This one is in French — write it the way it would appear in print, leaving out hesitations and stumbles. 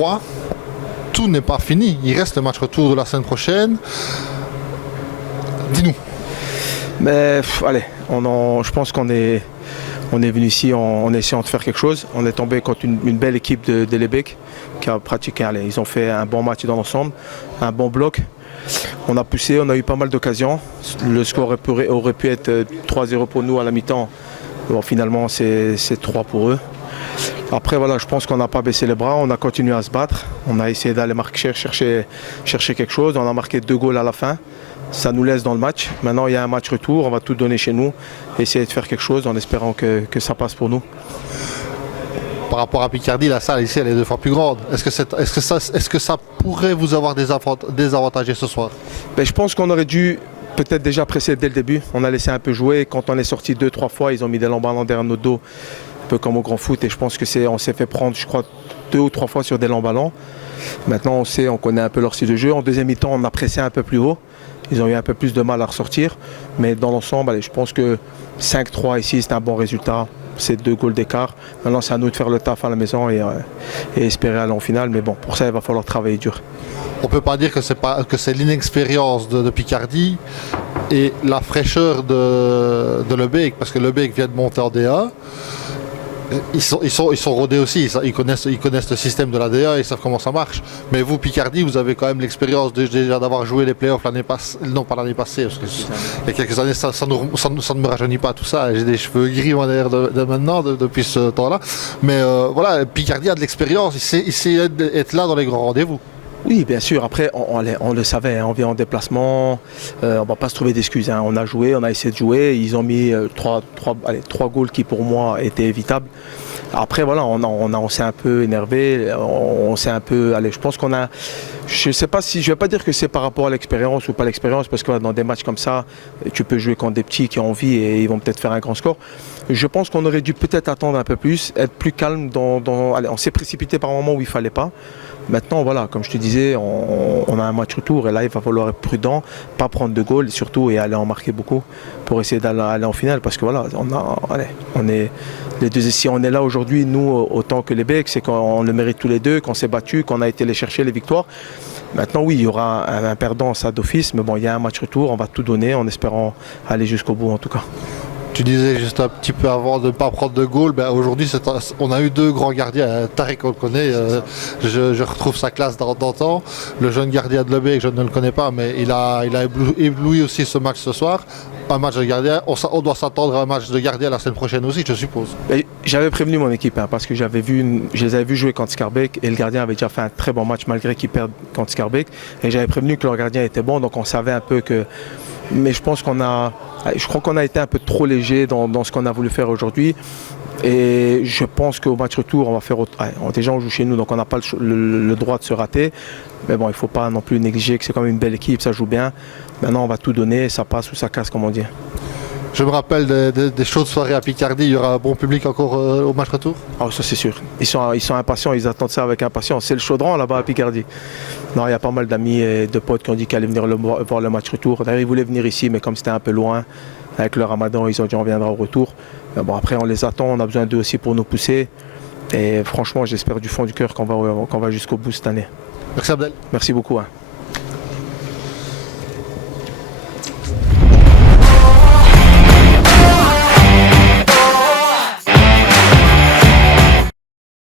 3, tout n'est pas fini. Il reste le match retour de la semaine prochaine. Dis-nous. Mais allez, je pense qu'on est venu ici en essayant de faire quelque chose. On est tombé contre une belle équipe de Lebec qui a pratiqué. Allez, ils ont fait un bon match dans l'ensemble, un bon bloc. On a poussé, on a eu pas mal d'occasions. Le score aurait pu être 3-0 pour nous à la mi-temps. Bon, finalement, c'est 3 pour eux. Après, voilà, je pense qu'on n'a pas baissé les bras, on a continué à se battre. On a essayé d'aller chercher quelque chose. On a marqué 2 goals à la fin. Ça nous laisse dans le match. Maintenant, il y a un match retour, on va tout donner chez nous, essayer de faire quelque chose en espérant que ça passe pour nous. Par rapport à Picardie, la salle ici, elle est 2 fois plus grande. Est-ce que ça pourrait vous avoir désavantagé ce soir? Je pense qu'on aurait dû peut-être déjà presser dès le début. On a laissé un peu jouer. Quand on est sorti 2-3 fois, ils ont mis des lambalands derrière notre dos, un peu comme au grand foot. Et je pense qu'on s'est fait prendre, je crois, 2 ou 3 fois sur des lambalands. Maintenant, on connaît un peu leur style de jeu. En deuxième mi-temps, on a pressé un peu plus haut. Ils ont eu un peu plus de mal à ressortir. Mais dans l'ensemble, allez, je pense que 5-3 ici, c'est un bon résultat. C'est 2 goals d'écart. Maintenant, c'est à nous de faire le taf à la maison et espérer aller en finale. Mais bon, pour ça, il va falloir travailler dur. On ne peut pas dire que c'est l'inexpérience de Picardie et la fraîcheur de Lebec, parce que Lebec vient de monter en D1. Ils sont rodés aussi, ils connaissent le système de la DA, ils savent comment ça marche. Mais vous, Picardie, vous avez quand même l'expérience déjà d'avoir joué les playoffs l'année passée, non pas l'année passée, parce que il y a quelques années, ça ne me rajeunit pas tout ça. J'ai des cheveux gris moi d'ailleurs de maintenant, depuis ce temps-là. Mais voilà, Picardie a de l'expérience, il sait être là dans les grands rendez-vous. Oui, bien sûr. Après, on le savait, hein, on vient en déplacement, on ne va pas se trouver d'excuses. Hein. On a joué, on a essayé de jouer. Ils ont mis 3 goals qui, pour moi, étaient évitables. Après, voilà, on s'est un peu énervé, on s'est un peu... Allez, je pense qu'on a... Je sais pas si... Je ne vais pas dire que c'est par rapport à l'expérience ou pas l'expérience, parce que dans des matchs comme ça, tu peux jouer contre des petits qui ont envie et ils vont peut-être faire un grand score. Je pense qu'on aurait dû peut-être attendre un peu plus, être plus calme. Allez, on s'est précipité par un moment où il ne fallait pas. Maintenant, voilà, comme je te disais, on a un match retour et là, il va falloir être prudent, pas prendre de goal et surtout aller en marquer beaucoup pour essayer d'aller en finale. Parce que voilà, on est les deux ici, on est là aujourd'hui, nous, autant que les Becs, c'est qu'on le mérite tous les deux, qu'on s'est battu, qu'on a été les chercher les victoires. Maintenant, oui, il y aura un perdant, ça d'office, mais bon, il y a un match retour, on va tout donner en espérant aller jusqu'au bout en tout cas. Tu disais juste un petit peu avant de ne pas prendre de goal, aujourd'hui on a eu 2 grands gardiens. Tarek, on le connaît, je retrouve sa classe d'antan. Le jeune gardien de Lebec, je ne le connais pas, mais il a ébloui aussi ce match ce soir. Un match de gardien, on doit s'attendre à un match de gardien la semaine prochaine aussi, je suppose. J'avais prévenu mon équipe parce que je les avais vus jouer contre Scarbeck et le gardien avait déjà fait un très bon match malgré qu'ils perdent contre Scarbeck. Et j'avais prévenu que leur gardien était bon, donc on savait un peu que... Mais je pense je crois qu'on a été un peu trop léger dans ce qu'on a voulu faire aujourd'hui. Et je pense qu'au match retour, on va faire autre. Déjà, on joue chez nous, donc on n'a pas le droit de se rater. Mais bon, il ne faut pas non plus négliger que c'est quand même une belle équipe, ça joue bien. Maintenant, on va tout donner, ça passe ou ça casse, comme on dit. Je me rappelle des chaudes soirées à Picardie, il y aura un bon public encore au match retour? Ça c'est sûr, ils sont impatients, ils attendent ça avec impatience. C'est le chaudron là-bas à Picardie. Non, il y a pas mal d'amis et de potes qui ont dit qu'ils allaient venir voir le match retour. D'ailleurs, ils voulaient venir ici, mais comme c'était un peu loin, avec le ramadan, ils ont dit on viendra au retour. Mais bon, après on les attend, on a besoin d'eux aussi pour nous pousser. Et franchement, j'espère du fond du cœur qu'on va jusqu'au bout cette année. Merci Abdel. Merci beaucoup. Hein.